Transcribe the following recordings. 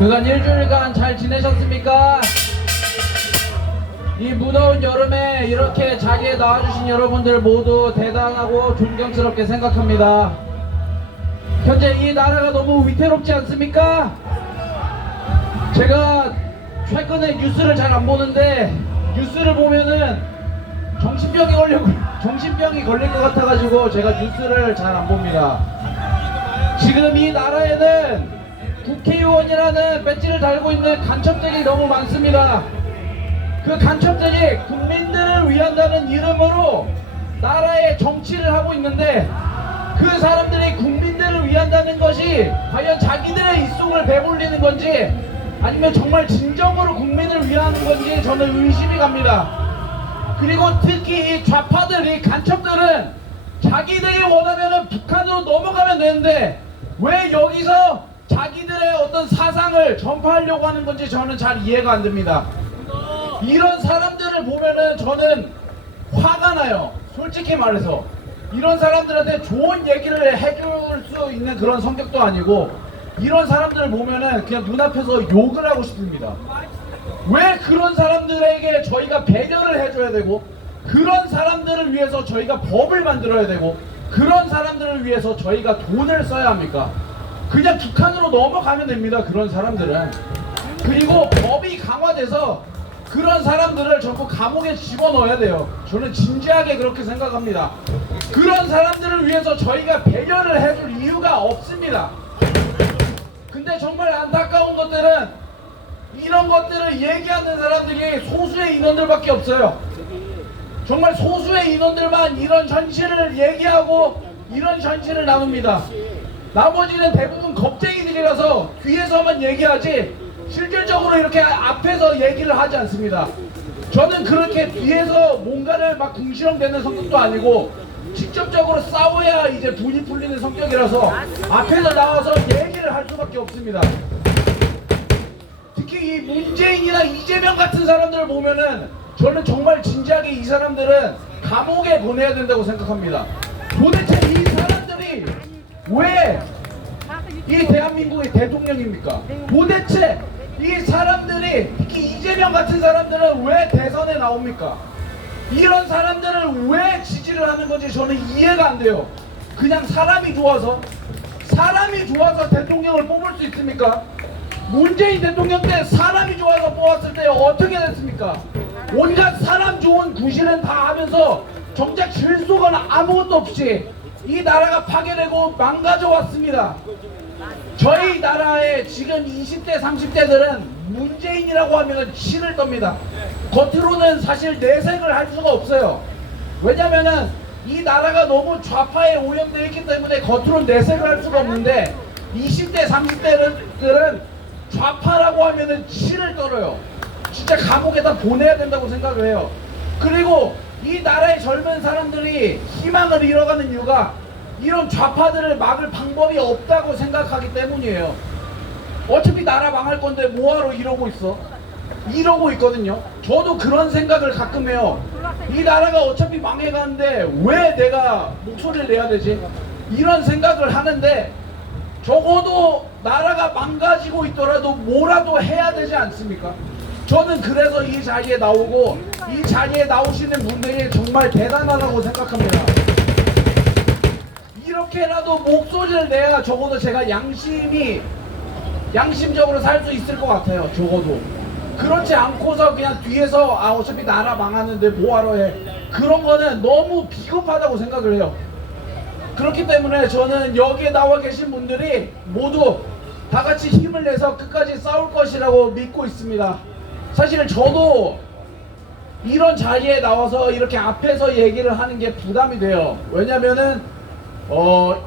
그간 일주일간 잘 지내셨습니까? 이 무더운 여름에 이렇게 자리에 나와주신 여러분들 모두 대단하고 존경스럽게 생각합니다. 현재 이 나라가 너무 위태롭지 않습니까? 제가 최근에 뉴스를 잘 안 보는데 뉴스를 보면은 정신병이 걸릴 것 같아가지고 제가 뉴스를 잘 안 봅니다. 지금 이 나라에는 국회의원이라는 배지를 달고 있는 간첩들이 너무 많습니다. 그 간첩들이 국민들을 위한다는 이름으로 나라의 정치를 하고 있는데 그 사람들이 국민들을 위한다는 것이 과연 자기들의 입속을 배불리는 건지 아니면 정말 진정으로 국민을 위하는 건지 저는 의심이 갑니다. 그리고 특히 이 좌파들이 간첩들은 자기들이 원하면 북한으로 넘어가면 되는데 왜 여기서 자기들의 어떤 사상을 전파하려고 하는 건지 저는 잘 이해가 안 됩니다. 이런 사람들을 보면은 저는 화가 나요. 솔직히 말해서 이런 사람들한테 좋은 얘기를 해줄 수 있는 그런 성격도 아니고 이런 사람들을 보면은 그냥 눈앞에서 욕을 하고 싶습니다. 왜 그런 사람들에게 저희가 배려를 해줘야 되고 그런 사람들을 위해서 저희가 법을 만들어야 되고 그런 사람들을 위해서 저희가 돈을 써야 합니까? 그냥 북한으로 넘어가면 됩니다. 그런 사람들은. 그리고 법이 강화돼서 그런 사람들을 전부 감옥에 집어넣어야 돼요. 저는 진지하게 그렇게 생각합니다. 그런 사람들을 위해서 저희가 배려를 해줄 이유가 없습니다. 근데 정말 안타까운 것들은 이런 것들을 얘기하는 사람들이 소수의 인원들밖에 없어요. 정말 소수의 인원들만 이런 현실을 얘기하고 이런 현실을 나눕니다. 나머지는 대부분 겁쟁이들이라서 뒤에서만 얘기하지 실질적으로 이렇게 앞에서 얘기를 하지 않습니다. 저는 그렇게 뒤에서 뭔가를 막 궁시렁대는 성격도 아니고 직접적으로 싸워야 이제 분이 풀리는 성격이라서 앞에서 나와서 얘기를 할 수밖에 없습니다. 특히 이 문재인이나 이재명 같은 사람들을 보면은 저는 정말 진지하게 이 사람들은 감옥에 보내야 된다고 생각합니다. 도대체 이 사람들이 왜 이 대한민국의 대통령입니까? 도대체 이 사람들이 특히 이재명 같은 사람들은 왜 대선에 나옵니까? 이런 사람들을 왜 지지를 하는 건지 저는 이해가 안 돼요. 그냥 사람이 좋아서 대통령을 뽑을 수 있습니까? 문재인 대통령 때 사람이 좋아서 뽑았을 때 어떻게 됐습니까? 온갖 사람 좋은 구실은 다 하면서 정작 질서가 아무것도 없이 이 나라가 파괴되고 망가져 왔습니다. 저희 나라의 지금 20대 30대들은 문재인이라고 하면 치를 떱니다. 겉으로는 사실 내색을 할 수가 없어요. 왜냐면은 이 나라가 너무 좌파에 오염되어 있기 때문에 겉으로는 내색을 할 수가 없는데 20대 30대들은 좌파라고 하면은 치를 떨어요. 진짜 감옥에다 보내야 된다고 생각을 해요. 그리고 이 나라의 젊은 사람들이 희망을 잃어가는 이유가 이런 좌파들을 막을 방법이 없다고 생각하기 때문이에요. 어차피 나라 망할 건데 뭐하러 이러고 있어? 이러고 있거든요. 저도 그런 생각을 가끔 해요. 이 나라가 어차피 망해가는데 왜 내가 목소리를 내야 되지? 이런 생각을 하는데 적어도 나라가 망가지고 있더라도 뭐라도 해야 되지 않습니까? 저는 그래서 이 자리에 나오고 이 자리에 나오시는 분들이 정말 대단하다고 생각합니다. 이렇게라도 목소리를 내야 적어도 제가 양심적으로 살 수 있을 것 같아요. 적어도 그렇지 않고서 그냥 뒤에서 어차피 나라 망하는데 뭐하러 해, 그런 거는 너무 비겁하다고 생각을 해요. 그렇기 때문에 저는 여기에 나와 계신 분들이 모두 다 같이 힘을 내서 끝까지 싸울 것이라고 믿고 있습니다. 사실 저도 이런 자리에 나와서 이렇게 앞에서 얘기를 하는 게 부담이 돼요. 왜냐면은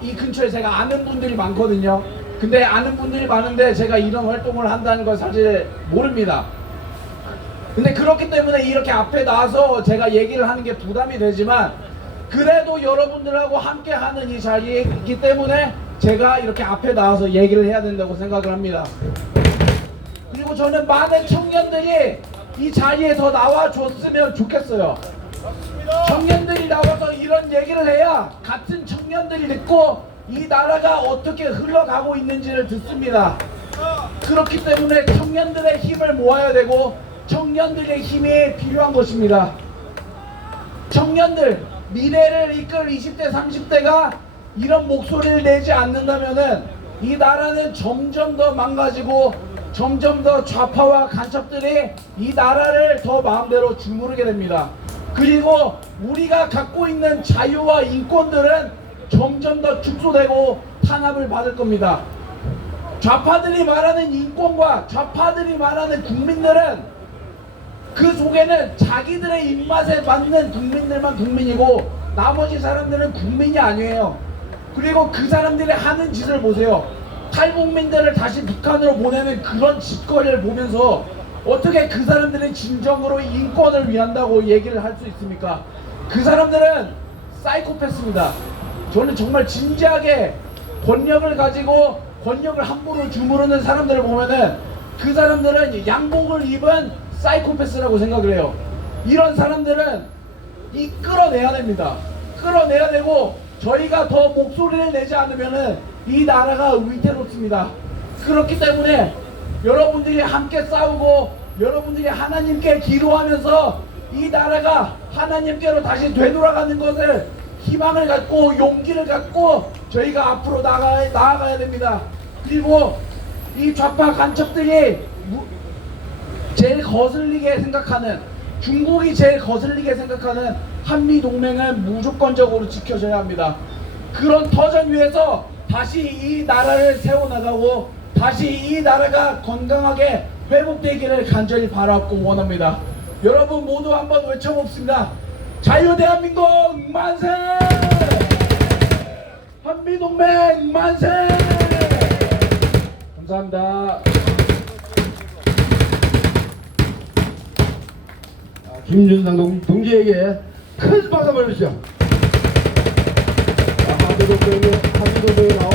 이 근처에 제가 아는 분들이 많거든요. 근데 아는 분들이 많은데 제가 이런 활동을 한다는 걸 사실 모릅니다. 근데 그렇기 때문에 이렇게 앞에 나와서 제가 얘기를 하는 게 부담이 되지만 그래도 여러분들하고 함께 하는 이 자리이기 때문에 제가 이렇게 앞에 나와서 얘기를 해야 된다고 생각을 합니다. 그리고 저는 많은 청년들이 이 자리에 더 나와줬으면 좋겠어요. 청년들이 나와서 이런 얘기를 해야 같은 청년들이 듣고 이 나라가 어떻게 흘러가고 있는지를 듣습니다. 그렇기 때문에 청년들의 힘을 모아야 되고 청년들의 힘이 필요한 것입니다. 청년들, 미래를 이끌 20대 30대가 이런 목소리를 내지 않는다면은 이 나라는 점점 더 망가지고 점점 더 좌파와 간첩들이 이 나라를 더 마음대로 주무르게 됩니다. 그리고 우리가 갖고 있는 자유와 인권들은 점점 더 축소되고 탄압을 받을 겁니다. 좌파들이 말하는 인권과 좌파들이 말하는 국민들은 그 속에는 자기들의 입맛에 맞는 국민들만 국민이고 나머지 사람들은 국민이 아니에요. 그리고 그 사람들이 하는 짓을 보세요. 탈북민들을 다시 북한으로 보내는 그런 짓거리를 보면서 어떻게 그 사람들이 진정으로 인권을 위한다고 얘기를 할 수 있습니까? 그 사람들은 사이코패스입니다. 저는 정말 진지하게 권력을 가지고 권력을 함부로 주무르는 사람들을 보면은 그 사람들은 양복을 입은 사이코패스라고 생각을 해요. 이런 사람들은 끌어내야 됩니다. 끌어내야 되고 저희가 더 목소리를 내지 않으면은 이 나라가 위태롭습니다. 그렇기 때문에 여러분들이 함께 싸우고 여러분들이 하나님께 기도하면서 이 나라가 하나님께로 다시 되돌아가는 것을 희망을 갖고 용기를 갖고 저희가 앞으로 나아가야 됩니다. 그리고 이 좌파 간첩들이 제일 거슬리게 생각하는 중국이 제일 거슬리게 생각하는 한미동맹은 무조건적으로 지켜져야 합니다. 그런 터전 위에서 다시 이 나라를 세워나가고 다시 이 나라가 건강하게 회복되기를 간절히 바라고 원합니다. 여러분 모두 한번 외쳐봅시다. 자유대한민국 만세! 한미동맹 만세! 감사합니다. 김준상 동지에게 큰 박수 한번 주시죠. 한미동맹에 나오